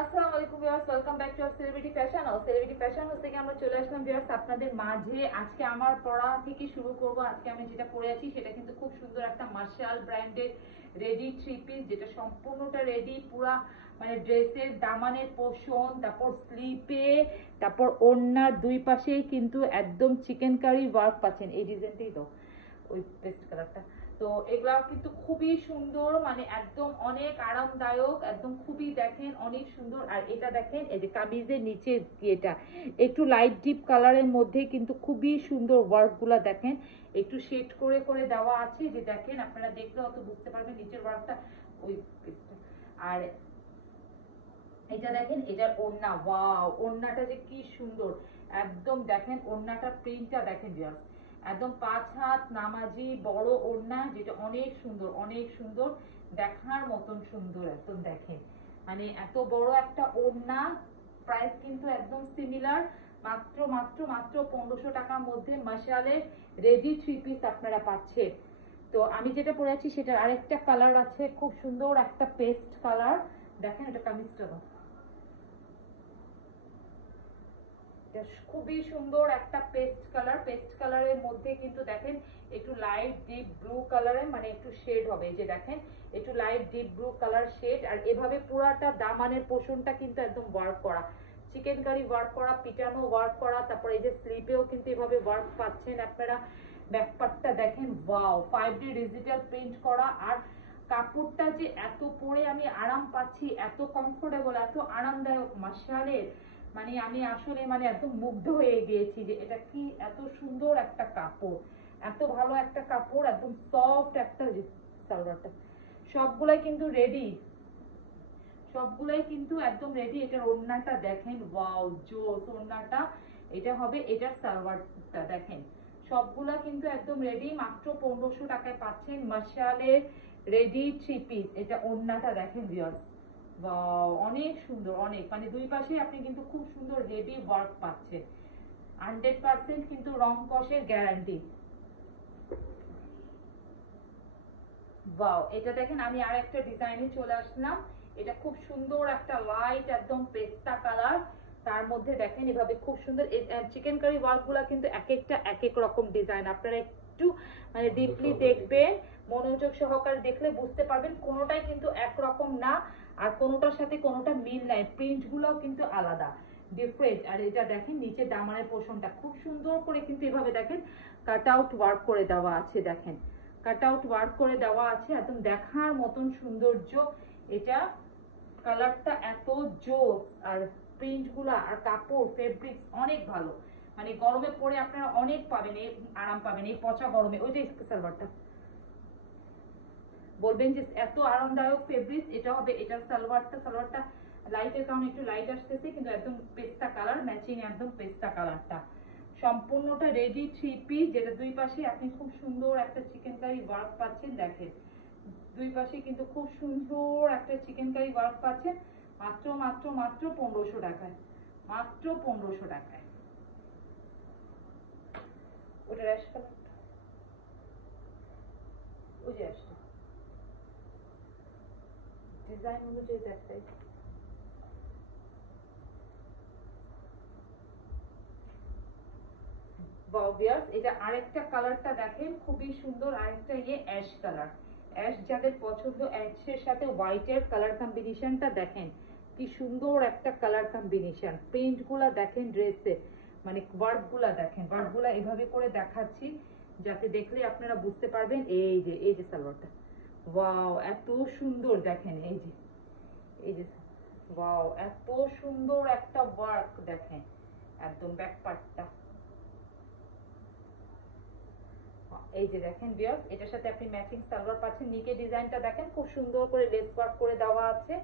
আসসালামু আলাইকুম viewers, welcome back to our celebrity fashion. Celebrity fashion house থেকে আমরা চলে আসলাম ভিউয়ার্স আপনাদের মাঝে। আজকে আমার পরা থেকে শুরু করব। আজকে আমি যেটা পরে আছি সেটা কিন্তু খুব সুন্দর একটা মার্শাল ব্র্যান্ডের রেডি থ্রি পিস, যেটা সম্পূর্ণটা রেডি, পুরা মানে ড্রেসের দামানের পোর্শন, তারপর স্লিপে, তারপর ওড়নার দুই পাশেই কিন্তু একদম চিকেন কারি ওয়ার্ক পাচ্ছেন। এই ডিজাইনটাই তো ওই পেস্ট কালারটা। তো এগুলা কিন্তু খুবই সুন্দর, মানে একদম অনেক আরামদায়ক, একদম খুবই দেখেন অনেক সুন্দর। আর এটা দেখেন এই যে কামিজের নিচে এটা একটু লাইট ডিপ কালারের মধ্যে কিন্তু খুবই সুন্দর ওয়ার্ক গুলা দেখেন, একটু শেড করে করে দেওয়া আছে। যে দেখেন আপনারা দেখলে অত বুঝতে পারবেন নিচের ওয়ার্কটা ওই পিসটা। আর এটা দেখেন এটার ওড়না, ওয়াও ওড়নাটা যে কি সুন্দর, একদম দেখেন ওড়নাটার প্রিন্টটা দেখেন জাস্ট, একদম 5 হাত নামাজি বড় ওড়না, যেটা অনেক সুন্দর অনেক সুন্দর, দেখার মতন সুন্দর একদম দেখেন। মানে এত বড় একটা ওড়না, প্রাইস কিন্তু একদম সিমিলার, মাত্র মাত্র মাত্র 1500 টাকার মধ্যে মশালে রেডি থ্রি পিস আপনারা পাচ্ছেন। তো আমি যেটা পরে আছি সেটার আরেকটা কালার আছে, খুব সুন্দর একটা পেস্ট কালার। দেখেন এটা কামিজটা খুবই সুন্দর একটা পেস্ট কালার, পেস্ট কালারের মধ্যে কিন্তু দেখেন একটু লাইট ডিপ ব্লু কালারের, মানে একটু শেড হবে, এই যে দেখেন একটু light deep blue colour shade. আর এভাবে পুরাটা দামানের পোর্শনটা কিন্তু একদম ওয়ার্ক করা, চিকেন কারি ওয়ার্ক করা, পিটানো ওয়ার্ক করা, তারপর এই যে স্লিপেও কিন্তু এভাবে ওয়ার্ক পাচ্ছেন আপনারা। ব্যাকপার্টটা দেখেন, ওয়াও 5D ডিজিটাল প্রিন্ট করা। আর কাপড়টা যে এত পরে আমি আরাম পাচ্ছি, এত কমফোর্টেবল, এত আরামদায়ক মাশাআল্লাহ, মানে আমি আসলে মানে একদম মুগ্ধ হয়ে গিয়েছি যে এটা কি এত সুন্দর একটা কাপড়, এত ভালো একটা কাপড়, একদম সফট একটা সালোয়ারটা। সবগুলাই কিন্তু রেডি, সবগুলাই কিন্তু একদম রেডি। এটার ওড়নাটা দেখেন, ওয়াও জোস ওড়নাটা, এটা হবে এটার সালোয়ারটা দেখেন। সবগুলা কিন্তু একদম রেডি, মাত্র 1500 টাকায় পাচ্ছেন মশালের রেডি থ্রি পিস। এটা ওড়নাটা দেখেন ভিউয়ার্স, ওয়াও অনেক সুন্দর, অনেক মানে দুই পাশে আপনি কিন্তু খুব সুন্দর হেভি ওয়ার্ক পাচ্ছেন, 100% কিন্তু রং কষের গ্যারান্টি। ওয়াও এটা দেখেন, আমি আর একটা ডিজাইনে চলে আসলাম। এটা খুব সুন্দর একটা লাইট একদম পেস্তা কালার, তার মধ্যে দেখেন এভাবে খুব সুন্দর চিকেন কারি ওয়ার্ক গুলা কিন্তু এক একটা এক এক রকম ডিজাইন। আপনারা একটু মানে ডিপলি দেখবেন, মনোযোগ সহকারে দেখলে বুঝতে পারবেন কোনোটাই কিন্তু একরকম না, আর কোনোটার সাথে কোনোটা মিল নাই, প্রিন্ট গুলোও কিন্তু আলাদা ডিফারেন্ট। আর এটা দেখেন নিচে দামানের পোর্শনটা খুব সুন্দর করে কিন্তু এভাবে দেখেন কাট আউট ওয়ার্ক করে দেওয়া আছে, দেখেন কাট আউট ওয়ার্ক করে দেওয়া আছে, একদম দেখার মতন সৌন্দর্য। এটা কালারটা এত জোস, আর প্রিন্ট গুলা আর কাপড় ফেব্রিক্স অনেক ভালো, মানে গরমে পরে আপনারা অনেক পাবেন, এই আরাম পাবেন এই পচা গরমে। ওই যে সালোয়ারটা বলবেন যে এত আরামদায়ক ফেব্রিক্স, এটা হবে এটার সালোয়ারটা। সালোয়ারটা লাইটের কারণে একটু লাইট আসতেছে, কিন্তু একদম পেস্তা কালার ম্যাচিং, একদম পেস্তা কালারটা। সম্পূর্ণটা রেডি থ্রি পিস, যেটা দুই পাশে আপনি খুব সুন্দর একটা চিকেন কারি ওয়ার্ক পাচ্ছেন। দেখেন দুই পাশে কিন্তু খুব সুন্দর একটা চিকেন কারি ওয়ার্ক পাচ্ছেন, মাত্র মাত্র মাত্র 1500 টাকায়, মাত্র 1500 টাকায়। ওটা র্যাশ কালারটা, ওই যে আসটা ডিজাইন অনুযায়ী দেখাই। এটা আরেকটা কালারটা দেখেন খুবই সুন্দর, আরেকটা ইয়ে অ্যাশ কালার। অ্যাশ যাদের পছন্দ, অ্যাশের সাথে হোয়াইটের কালার কম্বিনেশনটা দেখেন কি সুন্দর একটা কালার কম্বিনেশন। প্রিন্ট গুলা দেখেন ড্রেসে, মানে ওয়ার্ক গুলা দেখেন, ওয়ার্ক গুলা এভাবে করে দেখাচ্ছি যাতে দেখলে আপনারা বুঝতে পারবেন। এই যে সালোয়ারটা, ওয়াও এত সুন্দর দেখেন, এই যে ওয়াও এত সুন্দর একটা ওয়ার্ক দেখেন, একদম ব্যাক পার্টটা। এই যে দেখেন ভিউয়ার্স, এটার সাথে আপনি ম্যাচিং সালোয়ার পাচ্ছেন। নিচে ডিজাইনটা দেখেন খুব সুন্দর করে লেস ওয়ার্ক করে দেওয়া আছে।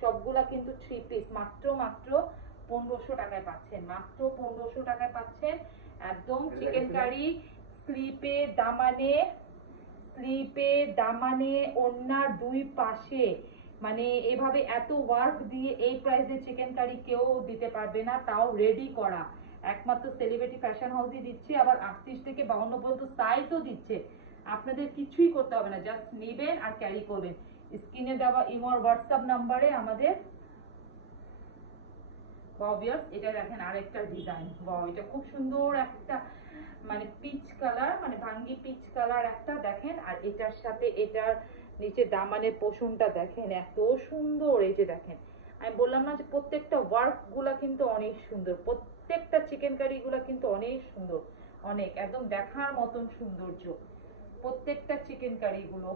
সবগুলা কিন্তু থ্রি পিস, মাত্র মাত্র 1500 টাকায় পাচ্ছেন, মাত্র 1500 টাকায় পাচ্ছেন। একদম চিকেন কারি স্লিপে দামানে, স্লিপে দামানে ওড়নার দুই পাশে, মানে এভাবে এত ওয়ার্ক দিয়ে এই প্রাইসে চিকেন কারি কেউ দিতে পারবে না, তাও রেডি করা। একমাত্র সেলিব্রিটি ফ্যাশন হাউসই দিচ্ছে, আবার 38 থেকে 52 পর্যন্ত সাইজও দিচ্ছে। আপনাদের কিছুই করতে হবে না, জাস্ট নেবেন আর ক্যারি করবেন। স্ক্রিনে দেওয়া ইমো হোয়াটসঅ্যাপ নাম্বারে আমাদের ওয়াও ভিউয়ার্স, এটা দেখেন আরেকটা ডিজাইন। ওয়াও, এটা খুব সুন্দর একটা মানে পিচ কালার, মানে ভাঙ্গি পিচ কালার একটা দেখেন। আর এটার সাথে এটার নিচে দামানের পোষণটা দেখেন এত সুন্দর। এই যে দেখেন, আমি বললাম না যে প্রত্যেকটা ওয়ার্ক গুলা কিন্তু অনেক সুন্দর, প্রত্যেকটা চিকেন কারি গুলা কিন্তু অনেক সুন্দর, অনেক একদম দেখার মতন সৌন্দর্য প্রত্যেকটা চিকেন কারি গুলো।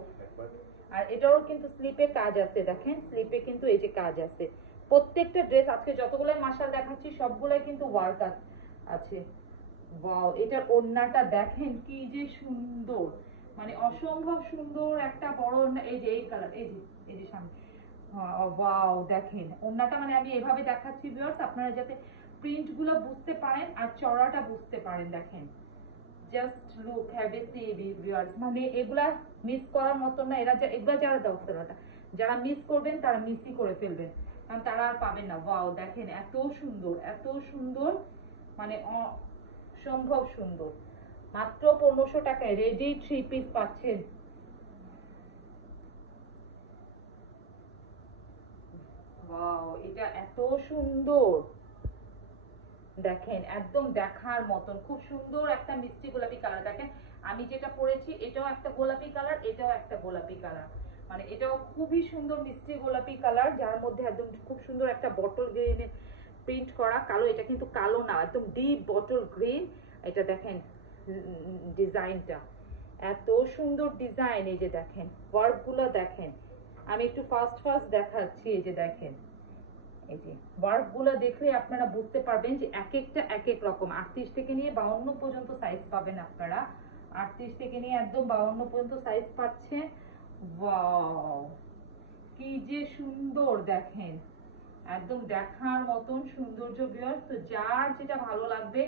আর এটাও কিন্তু স্লিপে কাজ আছে, দেখেন স্লিপে কিন্তু এই যে কাজ আছে। প্রত্যেকটা ড্রেস আজকে যতগুলো মাশাল দেখাচ্ছি সবগুলাই কিন্তু ওয়ার্ক আছে। ওয়াও, এটার ওড়নাটা দেখেন কি যে সুন্দর, মানে অসম্ভব সুন্দর একটা বড় ওড়না। এই যে এই কালার, এই যে সামনে। ওয়াও দেখেন ওড়নাটা, মানে আমি এভাবে দেখাচ্ছি ভিউয়ার্স আপনারা যাতে প্রিন্ট গুলো বুঝতে পারেন আর চড়াটা বুঝতে পারেন। দেখেন just look, have a see viewers, মানে এগুলা মিস করার মতো না। এগুলা যারা দাও সেলাটা যারা মিস করবেন তারা মিসই করে ফেলবেন, কারণ তারা আর পাবেন না। ওয়াও দেখেন এত সুন্দর, এত সুন্দর, মানে অসম্ভব সুন্দর। মাত্র 1500 টাকায় রেডি 3 পিস পাচ্ছেন। ওয়াও, এটা এত সুন্দর দেখেন, একদম দেখার মতন খুব সুন্দর একটা মিষ্টি গোলাপি কালার। দেখেন আমি যেটা পরেছি এটাও একটা গোলাপি কালার, এটাও একটা গোলাপি কালার, মানে এটাও খুবই সুন্দর মিষ্টি গোলাপি কালার, যার মধ্যে একদম খুব সুন্দর একটা বটল গ্রিনের প্রিন্ট করা। কালো, এটা কিন্তু কালো না, একদম ডিপ বটল গ্রিন। এটা দেখেন ডিজাইনটা এত সুন্দর ডিজাইন। এই যে দেখেন ওয়ার্ক গুলো দেখেন, আমি একটু ফাস্ট ফাস্ট দেখাচ্ছি। এই যে দেখেন, এই যে ওয়ার্ক গুলো দেখলে আপনারা বুঝতে পারবেন যে এক একটা এক এক রকম। 38 থেকে নিয়ে 52 পর্যন্ত সাইজ পাবেন আপনারা, 38 থেকে নিয়ে একদম 52 পর্যন্ত সাইজ পাচ্ছে। ওয়াও, কি যে সুন্দর দেখেন, একদম দেখার মতন সৌন্দর্য ভিউয়ার্স। তো যার যেটা ভালো লাগবে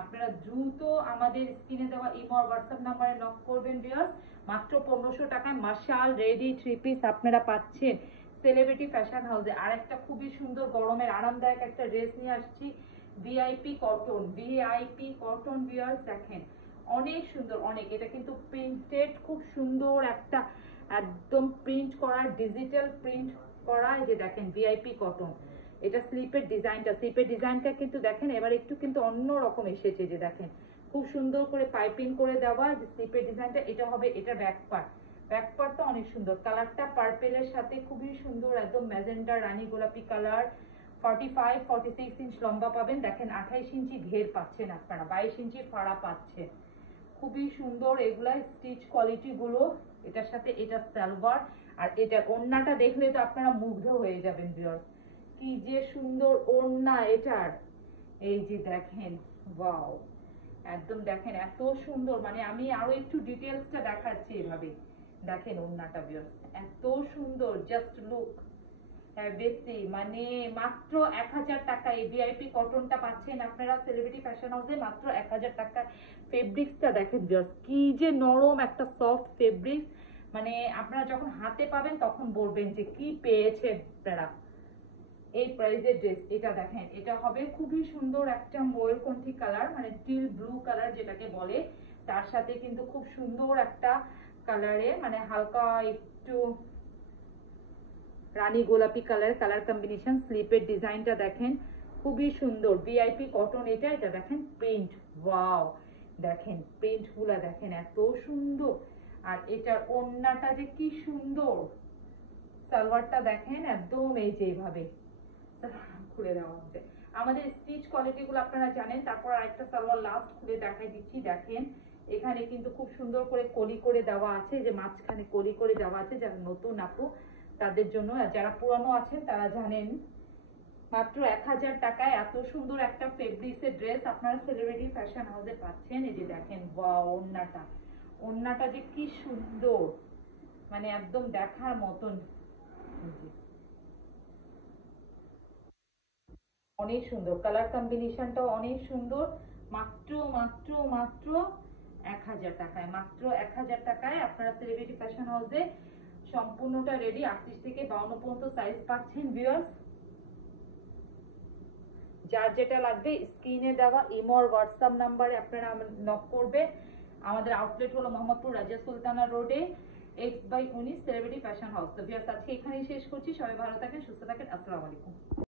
আপনারা দ্রুত আমাদের স্ক্রিনে দেওয়া ইমো আর হোয়াটসঅ্যাপ নাম্বারে নক করবেন ভিউয়ার্স। মাত্র 1500 টাকায় মাশাল রেডি 3 পিস আপনারা পাচ্ছেন সেলিব্রিটি ফ্যাশন হাউসে। আর একটা খুবই সুন্দর গরমের আরামদায়ক একটা ড্রেস নিয়ে আসছি, VIP cotton, VIP cotton viewers. দেখেন অনেক সুন্দর, অনেক, এটা কিন্তু প্রিন্টেড, খুব সুন্দর একটা একদম প্রিন্ট করা, ডিজিটাল প্রিন্ট করা। এই যে দেখেন ভিআইপি কটন, এটা স্লিপের ডিজাইনটা, স্লিপের ডিজাইনটা কিন্তু দেখেন এবার একটু কিন্তু অন্য রকম এসেছে। যে দেখেন খুব সুন্দর করে পাইপিং করে দেওয়া যে স্লিপের ডিজাইনটা। এটা হবে এটা ব্যাক পার্ট, ব্যাক পার্টটা অনেক সুন্দর, কালারটা পার্পেলের সাথে খুবই সুন্দর, একদম ম্যাজেন্ডা রানী গোলাপি কালার। 45-46 ইঞ্চ লম্বা পাবেন। দেখেন 28 ইঞ্চি ঘের পাচ্ছেন আপনারা, 22 ইঞ্চি ফাড়া পাচ্ছেন। খুবই সুন্দর এগুলা স্টিচ কোয়ালিটি গুলো। এটার সাথে এটা সালোয়ার, আর এটার ওড়নাটা দেখলে তো আপনারা মুগ্ধ হয়ে যাবেন ভিউয়ার্স, কি যে সুন্দর ওড়না এটার। এই যে দেখেন ওয়াও, একদম দেখেন এত সুন্দর, মানে আমি আরো একটু ডিটেলসটা দেখাচ্ছি এভাবে। দেখেন ওড়নাটা ভিউয়ার্স এত সুন্দর, জাস্ট লুক, বেশি মানে মাত্র 1000 টাকায় ভিআইপি কটনটা পাচ্ছেন আপনারা সেলিব্রিটি ফ্যাশন হাউসে, মাত্র 1000 টাকা। ফেব্রিক্সটা দেখেন জাস্ট কি যে নরম একটা সফট ফেব্রিক্স, মানে আপনারা যখন হাতে পাবেন তখন বলবেন যে কি পেয়েছেন আপনারা এই প্রাইজের ড্রেস। এটা দেখেন, এটা হবে খুবই সুন্দর একটা ময়ূরকণ্ঠী কালার, মানে টিল ব্লু কালার যেটাকে বলে, তার সাথে কিন্তু খুব সুন্দর একটা কালারে, মানে হালকা একটু রানী গোলাপি কালার, কালার কম্বিনেশন। স্লিপের ডিজাইনটা দেখেন খুবই সুন্দর, ভিআইপি কটন এটা। এটা দেখেন প্রিন্ট, ওয়াও দেখেন প্রিন্ট গুলা দেখেন এত সুন্দর। আর এটার ওড়নাটা যে কি সুন্দর, সালোয়ারটা দেখেন একদম এই যে এইভাবে খুলে দেওয়া হচ্ছে। আমাদের স্টিচ কোয়ালিটি গুলো আপনারা জানেন। তারপর আরেকটা সালোয়ার লাস্ট খুলে দেখাই দিচ্ছি। দেখেন এখানে কিন্তু খুব সুন্দর করে কলি করে দেওয়া আছে, যে মাঝখানে কলি করে দেওয়া আছে, যারা নতুন আপু তাদের জন্য। আর যারা পুরানো আছেন তারা জানেন। মাত্র 1000 টাকায় এত সুন্দর একটা ফেব্রিক্সের ড্রেস আপনারা সেলিব্রিটি ফ্যাশন হাউসে পাচ্ছেন। এই যে দেখেন ওয়াও, ওড়নাটা, ওড়নাটা যে কি সুন্দর, মানে একদম দেখার মতন, অনেক সুন্দর কালার কম্বিনেশনটাও অনেক সুন্দর। মাত্র মাত্র মাত্র 1000 টাকায়, মাত্র 1000 টাকায় আপনারা সেলিব্রিটি ফ্যাশন হাউসে সম্পূর্ণটা রেডি, 38 থেকে 52 পর্যন্ত সাইজ পাচ্ছেন ভিউয়ার্স। যার যেটা লাগবে স্ক্রিনে দেওয়া ইমো আর হোয়াটসঅ্যাপ নাম্বারে আপনারা নক করবে। আমাদের আউটলেট হলো মোহাম্মদপুর রাজিয়া সুলতানা রোডে, X/19 সেলিব্রিটি ফ্যাশন হাউস। তো ভিউয়ার্স আজকে এখানেই শেষ করছি। সবাই ভালো থাকেন, সুস্থ থাকেন, আসসালামু আলাইকুম।